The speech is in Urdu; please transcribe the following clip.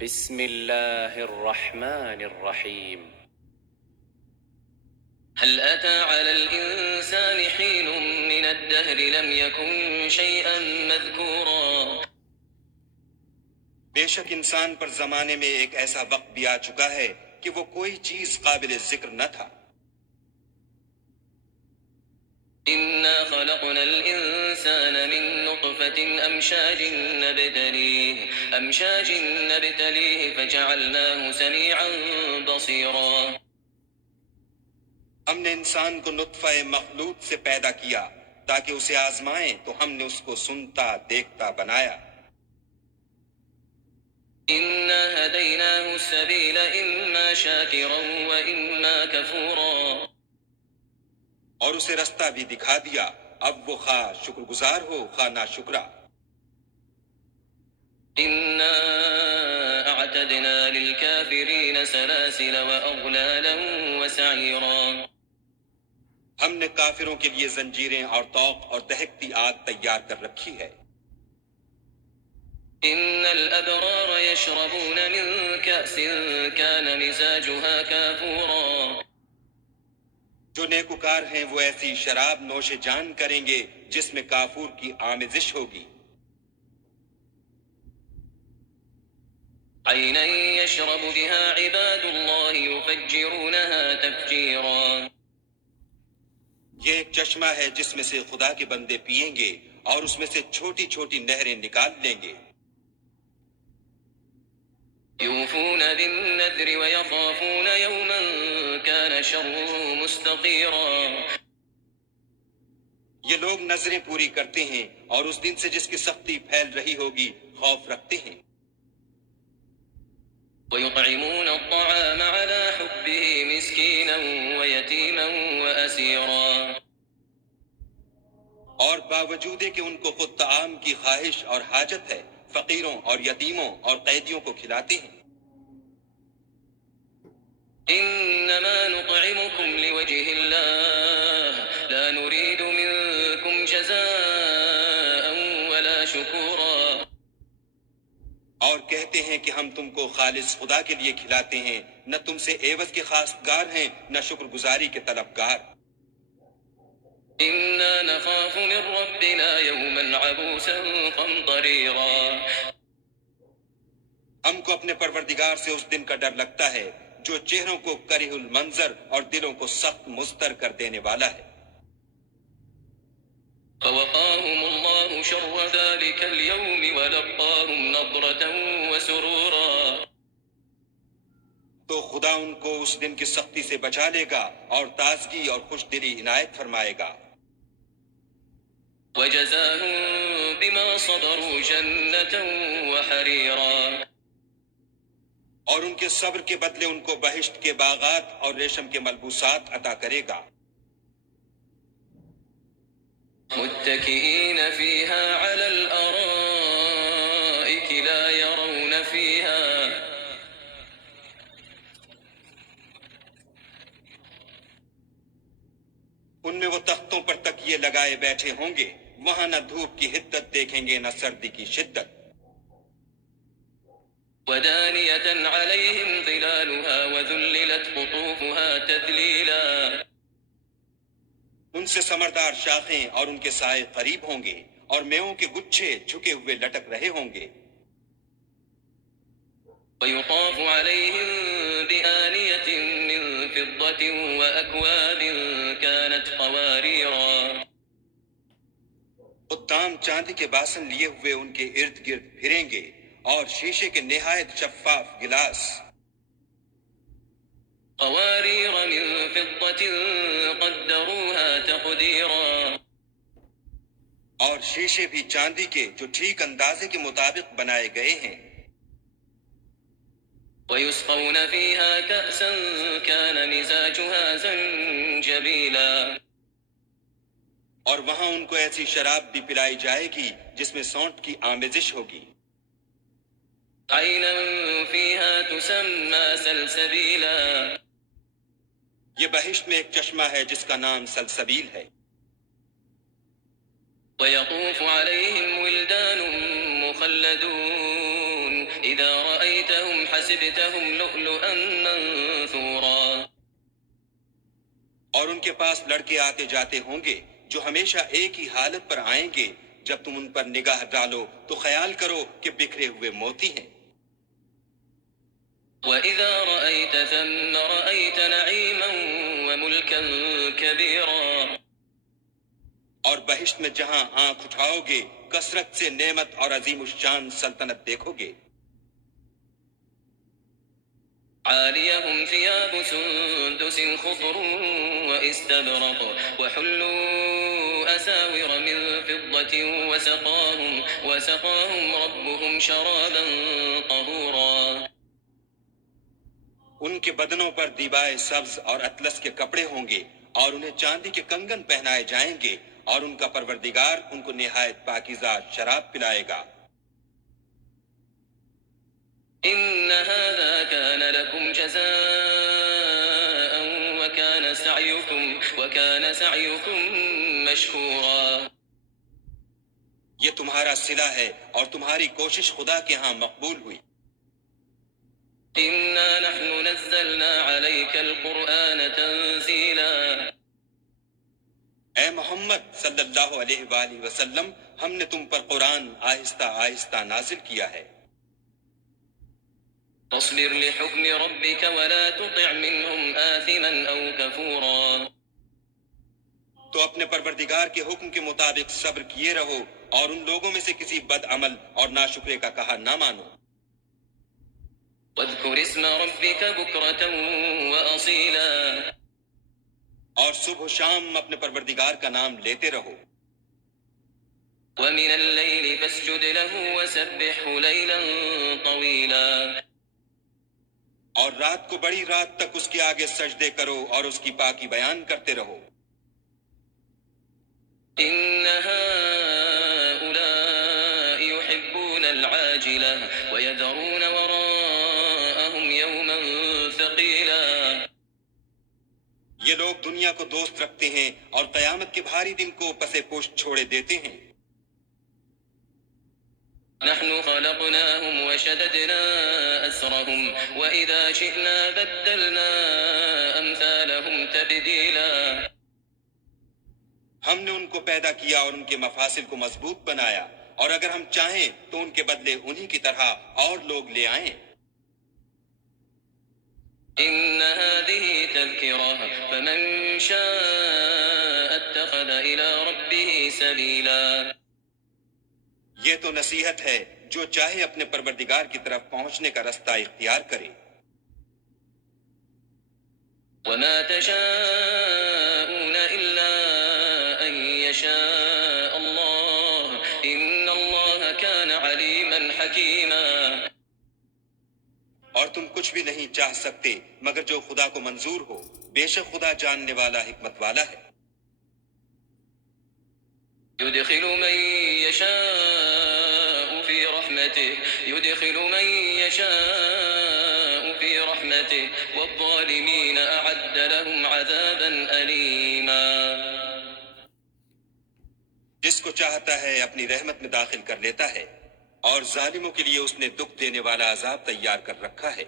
بسم الله الرحمن الرحيم. هل أتى على الإنسان حين من الدهر لم يكن شيئا مذكورا بے شک انسان پر زمانے میں ایک ایسا وقت بھی آ چکا ہے کہ وہ کوئی چیز قابل ذکر نہ تھا۔ إنا خلقنا الإنسان من نطفة أمشاج نبتليه فجعلناه سميعا بصيرا ہم نے انسان کو نطفہ مخلوط سے پیدا کیا تاکہ اسے آزمائیں، تو ہم نے اس کو سنتا دیکھتا بنایا۔ إنا هديناه السبيل إما شاكرا وإما كفورا اور اسے رستہ بھی دکھا دیا، اب وہ خواہ شکر گزار ہو خواہ ناشکرا۔ إنا أعتدنا للكافرين سلاسل وأغلالا وسعيرا ہم نے کافروں کے لیے زنجیریں اور طوق اور دہکتی آگ تیار کر رکھی ہے۔ إن الأبرار يشربون من كأس كان مزاجها كافورا جو نیکوکار ہیں وہ ایسی شراب نوش جان کریں گے جس میں کافور کی آمیزش ہوگی۔ عينا يشرب بها عباد الله يفجرونها تفجيرا یہ ایک چشمہ ہے جس میں سے خدا کے بندے پیئیں گے اور اس میں سے چھوٹی چھوٹی نہریں نکال لیں گے۔ يوفون بالنذر ويخافون يوما كان شره مستطيرا یہ لوگ نظریں پوری کرتے ہیں اور اس دن سے جس کی سختی پھیل رہی ہوگی خوف رکھتے ہیں۔ ويطعمون الطعام على حبه مسكينا ويتيما وأسيرا اور باوجود کہ ان کو خود طعام کی خواہش اور حاجت ہے، فقیروں اور یتیموں اور قیدیوں کو کھلاتے ہیں۔ إنما نطعمكم لوجه الله لا نريد منكم جزاء ولا شكورا اور کہتے ہیں کہ ہم تم کو خالص خدا کے لیے کھلاتے ہیں، نہ تم سے عوض کے خواستگار ہیں نہ شکر گزاری کے طلبگار۔ إنا نخاف من ربنا يوما عبوسا قمطريرا ہم کو اپنے پروردگار سے اس دن کا ڈر لگتا ہے جو چہروں کو کرہ المنظر اور دلوں کو سخت مضطر کر دینے والا ہے۔ فوقاهم الله شر ذلك اليوم ولقاهم نضرة وسرورا تو خدا ان کو اس دن کی سختی سے بچا لے گا اور تازگی اور خوش دلی عنایت فرمائے گا۔ وجزاهم بما صبروا جنة وحريرا اور ان کے صبر کے بدلے ان کو بہشت کے باغات اور ریشم کے ملبوسات عطا کرے گا۔ متكئين فيها على الأرائك لا يرون فيها ان میں وہ تختوں پر تکیے لگائے بیٹھے ہوں گے، وہاں نہ دھوپ کی حدت دیکھیں گے نہ سردی کی شدت۔ ودانية عليهم ظلالها وذللت قطوفها تذليلا ان سے ثمردار شاخیں اور ان کے سائے قریب ہوں گے اور میووں کے گچھے جھکے ہوئے لٹک رہے ہوں گے۔ ويطاف عليهم بآنية من فضة وأكواب كانت قواريرا قدام چاندی کے باسن لیے ہوئے ان کے ارد گرد پھریں گے اور شیشے کے نہایت شفاف گلاس۔ قوارير من فضة قدروها تقديرا اور شیشے بھی چاندی کے جو ٹھیک اندازے کے مطابق بنائے گئے ہیں۔ ويسقون فيها كأسا كان مزاجها زنجبيلا اور وہاں ان کو ایسی شراب بھی پلائی جائے گی جس میں سونٹ کی آمیزش ہوگی۔ عينا فيها تسمى سلسبيلا یہ بہشت میں ایک چشمہ ہے جس کا نام سلسبیل ہے۔ ويطوف عليهم ولدان مخلدون إذا رأيتهم حسبتهم لؤلؤا منثورا اور ان کے پاس لڑکے آتے جاتے ہوں گے جو ہمیشہ ایک ہی حالت پر آئیں گے. جب تم ان پر نگاہ ڈالو تو خیال کرو کہ بکھرے ہوئے موتی ہیں. وَإِذَا رَأَيْتَ ثَمَّ رَأَيْتَ نَعِيمًا وَمُلْكًا كَبِيرًا اور بہشت میں جہاں آنکھ اٹھاؤ گے کثرت سے نعمت اور عظیم الشان سلطنت دیکھو گے. عَالِيَهُمْ ثِيَابُ سُندُسٍ خُضْرٌ وَإِسْتَبْرَقٌ وَحُلُّوا أَسَاوِرَ مِن فِضَّةٍ وَسَقَاهُمْ رَبُّهُمْ شَرَابًا طَهُورًا. ان کے بدنوں پر دیبائے سبز اور اطلس کے کپڑے ہوں گے اور انہیں چاندی کے کنگن پہنائے جائیں گے اور ان کا پروردگار ان کو نہایت پاکیزہ شراب پلائے گا. إِنَّ هَذَا كَانَ لَكُمْ جَزَاءً وَكَانَ سَعْيُكُمْ مَشْكُورًا. یہ تمہارا صلہ ہے اور تمہاری کوشش خدا کے ہاں مقبول ہوئی. إِنَّا نَحْنُ نَزَّلْنَا عَلَيْكَ الْقُرْآنَ تَنزِيلًا. اے محمد صلی اللہ علیہ وآلہ وسلم ہم نے تم پر قرآن آہستہ آہستہ نازل کیا ہے. فاصبر لحكم ربك ولا تطع منهم آثما أو كفورا. تو اپنے پروردگار کے حکم کے مطابق صبر کیے رہو اور ان لوگوں میں سے کسی بد عمل اور ناشکرے کا کہا نہ مانو. واذكر اسم ربك بكرة وأصيلا. اور صبح و شام اپنے پروردگار کا نام لیتے رہو. ومن الليل فاسجد له وسبحه ليلا طويلا. اور رات کو بڑی رات تک اس کے آگے سجدے کرو اور اس کی پاکی بیان کرتے رہو. إن هؤلاء يحبون العاجلة ويذرون وراءهم يوما ثقيلا. یہ لوگ دنیا کو دوست رکھتے ہیں اور قیامت کے بھاری دن کو پسے پشت چھوڑے دیتے ہیں. نحن خلقناهم وشددنا أسرهم وإذا شئنا بدلنا أمثالهم تبديلا. ہم نے ان کو پیدا کیا اور ان کے مفاصل کو مضبوط بنایا اور اگر ہم چاہیں تو ان کے بدلے انہی کی طرح اور لوگ لے آئیں. إن هذه تذكرة فمن شاء اتخذ إلى ربه سبيلا. یہ تو نصیحت ہے جو چاہے اپنے پروردگار کی طرف پہنچنے کا رستہ اختیار کرے. وما تشاءون إلا أن يشاء الله إن الله كان عليما حكيما. اور تم کچھ بھی نہیں چاہ سکتے مگر جو خدا کو منظور ہو. بے شک خدا جاننے والا حکمت والا ہے. يدخل من يشاء في رحمته والظالمين أعد لهم عذابا أليما. جس کو چاہتا ہے اپنی رحمت میں داخل کر لیتا ہے اور ظالموں کے لیے اس نے دکھ دینے والا عذاب تیار کر رکھا ہے.